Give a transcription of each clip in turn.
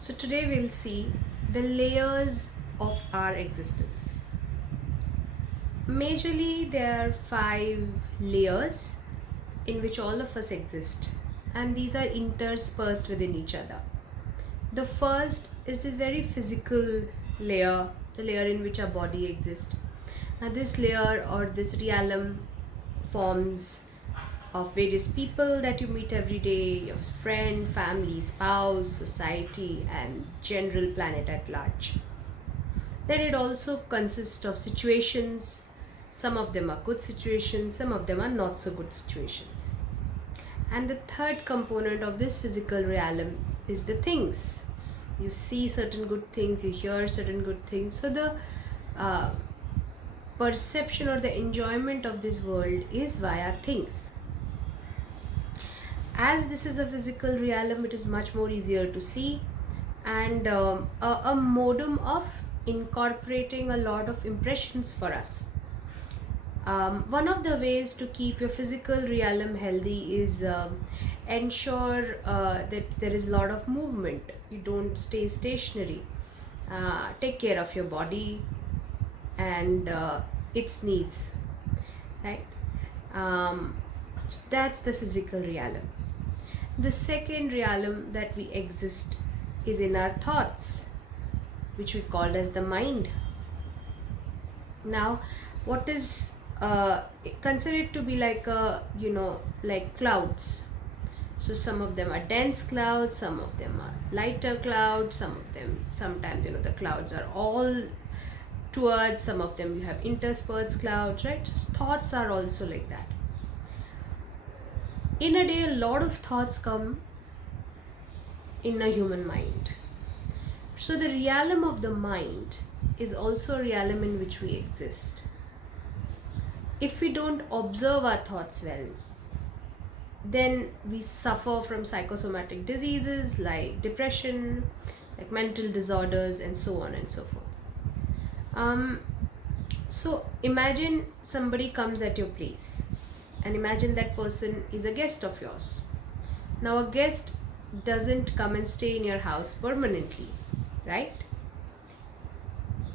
So today we'll see the layers of our existence. Majorly there are 5 layers in which all of us exist, and these are interspersed within each other. The first is this very physical layer, the layer in which our body exists. Now this layer or this realm forms of various people that you meet every day, your friend, family, spouse, society, and general planet at large. Then it also consists of situations. Some of them are good situations, some of them are not so good situations. And the third component of this physical realm is the things. You see certain good things, you hear certain good things. So the uh, perception or the enjoyment of this world is via things. As this is a physical realm, it is much more easier to see, and a modem of incorporating a lot of impressions for us. One of the ways to keep your physical realm healthy is ensure that there is a lot of movement. You don't stay stationary. Take care of your body and its needs, right? So that's the physical realm. The second realm that we exist is in our thoughts, which we call as the mind. Now, what is considered to be like like clouds. So some of them are dense clouds, some of them are lighter clouds, some of them sometimes the clouds are all towards, some of them you have interspersed clouds, right? Just thoughts are also like that. In a day, a lot of thoughts come in a human mind. So the realm of the mind is also a realm in which we exist. If we don't observe our thoughts well, then we suffer from psychosomatic diseases like depression, like mental disorders, and so on and so forth. So imagine somebody comes at your place, and imagine that person is a guest of yours. Now, a guest doesn't come and stay in your house permanently, right?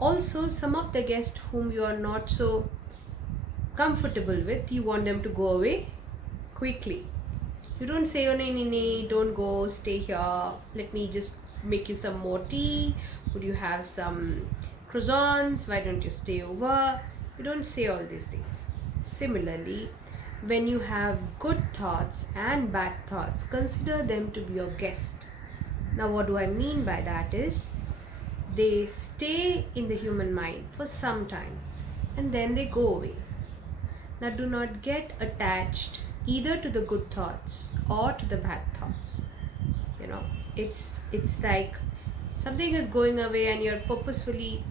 Also, some of the guests whom you are not so comfortable with, you want them to go away quickly. You don't say, oh, no, don't go, stay here, let me just make you some more tea. Would you have some croissants? Why don't you stay over? You don't say all these things. Similarly, when you have good thoughts and bad thoughts, consider them to be your guest. Now, what do I mean by that is they stay in the human mind for some time and then they go away. Now, do not get attached either to the good thoughts or to the bad thoughts. It's like something is going away and you're purposefully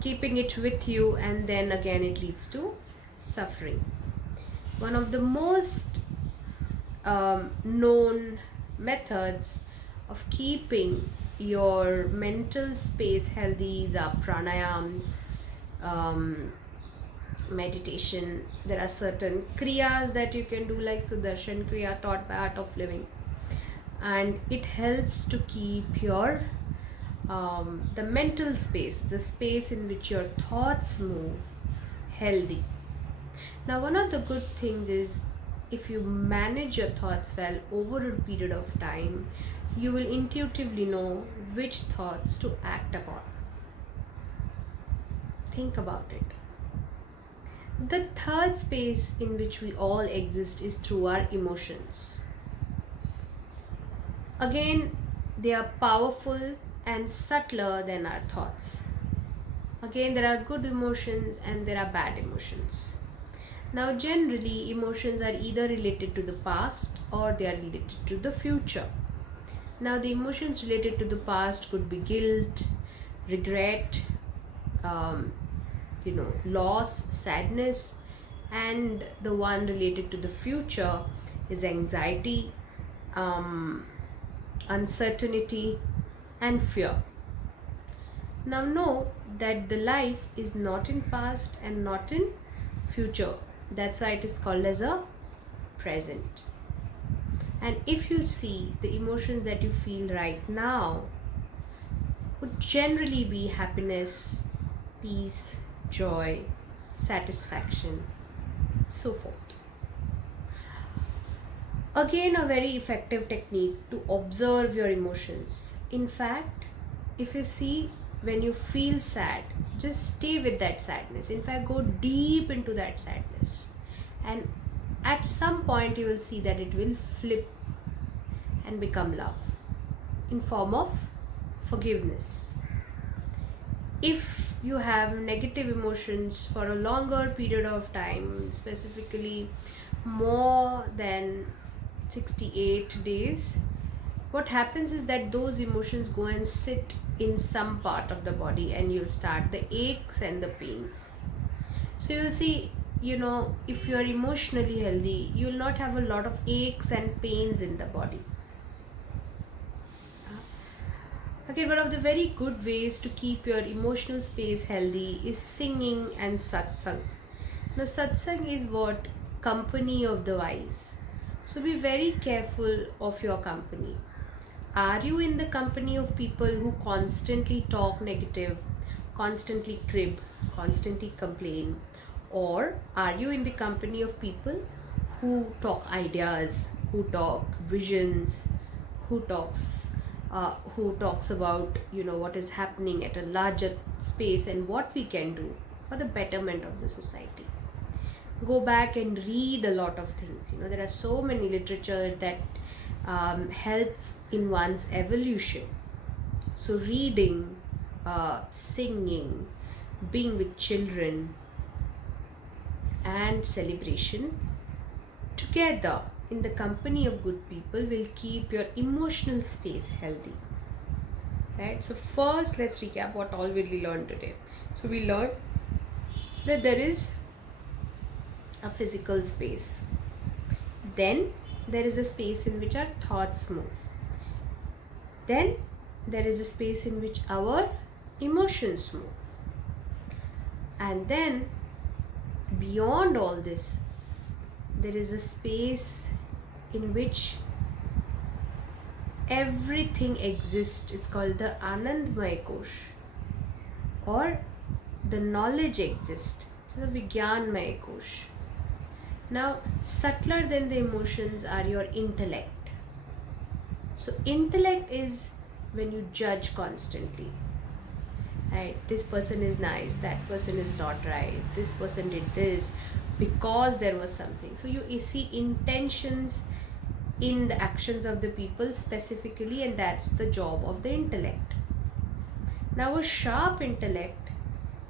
keeping it with you, and then again it leads to suffering. One of the most known methods of keeping your mental space healthy is pranayams, um, meditation. There are certain kriyas that you can do, like Sudarshan Kriya taught by Art of Living, and it helps to keep your the mental space, the space in which your thoughts move, healthy. Now, one of the good things is if you manage your thoughts well over a period of time, you will intuitively know which thoughts to act upon. Think about it. The third space in which we all exist is through our emotions. Again, they are powerful and subtler than our thoughts. Again, there are good emotions and there are bad emotions. Now, generally, emotions are either related to the past or they are related to the future. Now, the emotions related to the past could be guilt, regret, loss, sadness, and the one related to the future is anxiety, uncertainty, and fear. Now, know that the life is not in past and not in future. That's why it is called as a present. And if you see, the emotions that you feel right now would generally be happiness, peace, joy, satisfaction, so forth. Again, a very effective technique to observe your emotions. In fact, if you see, when you feel sad, just stay with that sadness. In fact, go deep into that sadness. And at some point, you will see that it will flip and become love in form of forgiveness. If you have negative emotions for a longer period of time, specifically more than 68 days, what happens is that those emotions go and sit in some part of the body, and you'll start the aches and the pains. So you'll see, if you're emotionally healthy, you'll not have a lot of aches and pains in the body. Okay, one of the very good ways to keep your emotional space healthy is singing and satsang. Now, satsang is what? Company of the wise. So be very careful of your company. Are you in the company of people who constantly talk negative, constantly crib, constantly complain? Or are you in the company of people who talk ideas, who talk visions, who talks about what is happening at a larger space and what we can do for the betterment of the society? Go back and read a lot of things. There are so many literature that helps in one's evolution. So reading, singing, being with children, and celebration together in the company of good people will keep your emotional space healthy. Right? So first, let's recap what all we learned today. So we learned that there is a physical space. Then there is a space in which our thoughts move. Then there is a space in which our emotions move. And then beyond all this, there is a space in which everything exists. It's called the Anandmaya Kosh, or the knowledge exists. So the Vigyanmaya Kosh. Now, subtler than the emotions are your intellect. So intellect is when you judge constantly. Right? This person is nice, that person is not right, this person did this because there was something. So you see intentions in the actions of the people specifically, and that's the job of the intellect. Now, a sharp intellect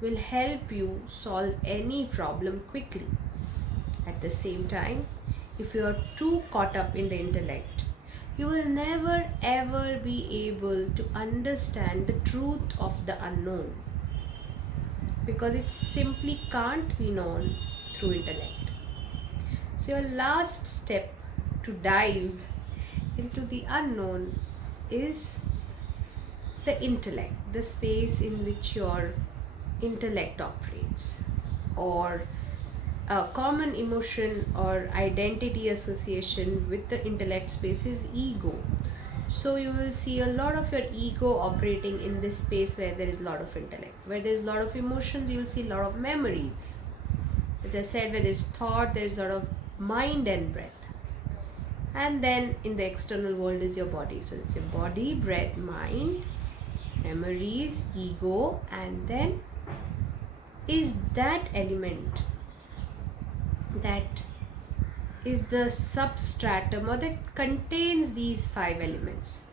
will help you solve any problem quickly. At the same time, if you are too caught up in the intellect, you will never ever be able to understand the truth of the unknown, because it simply can't be known through intellect. So, your last step to dive into the unknown is the intellect, the space in which your intellect operates, or a common emotion or identity association with the intellect space is ego. So you will see a lot of your ego operating in this space where there is a lot of intellect. Where there is a lot of emotions, you will see a lot of memories. As I said, where there is thought, there is a lot of mind and breath. And then in the external world is your body. So it's your body, breath, mind, memories, ego, and then is that element that is the substratum or that contains these five elements,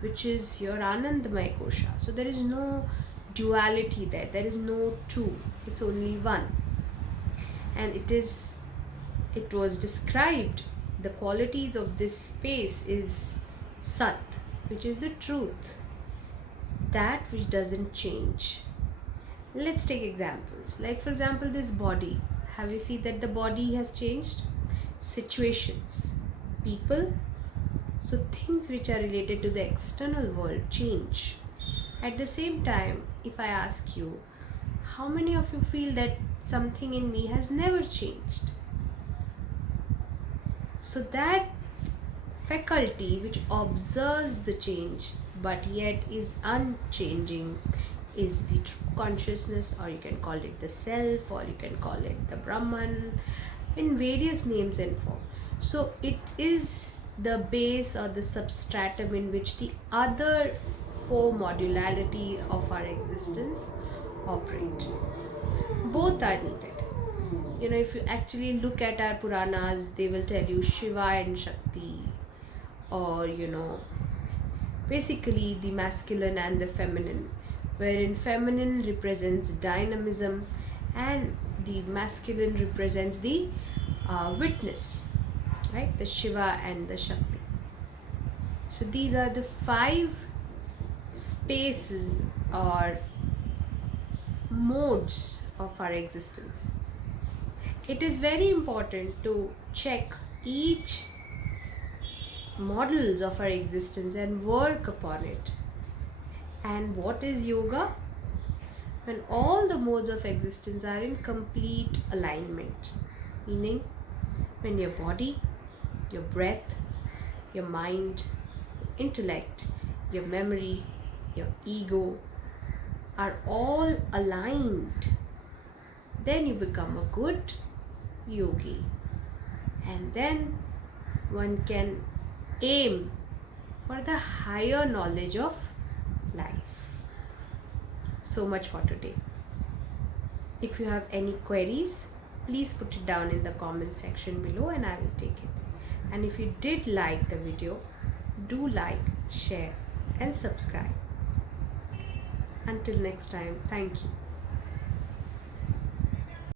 which is your Anandamaya Kosha. So there is no duality there, there is no two, it's only one. And it was described, the qualities of this space is Sat, which is the truth, that which doesn't change. Let's take examples. Like, for example, this body. Have you seen that the body has changed? Situations, people, so things which are related to the external world change. At the same time, if I ask you, how many of you feel that something in me has never changed? So that faculty which observes the change but yet is unchanging is the true consciousness, or you can call it the self, or you can call it the Brahman, in various names and form. So it is the base or the substratum in which the other four modularity of our existence operate. Both are needed. If you actually look at our Puranas, they will tell you Shiva and Shakti, or basically the masculine and the feminine, wherein feminine represents dynamism and the masculine represents the witness, right? The Shiva and the Shakti. So these are the five spaces or modes of our existence. It is very important to check each models of our existence and work upon it. And what is yoga? When all the modes of existence are in complete alignment, meaning when your body, your breath, your mind, your intellect, your memory, your ego are all aligned, then you become a good yogi, and then one can aim for the higher knowledge of life. So much for today. If you have any queries, please put it down in the comment section below and I will take it. And if you did like the video, do like, share and subscribe. Until next time, thank you.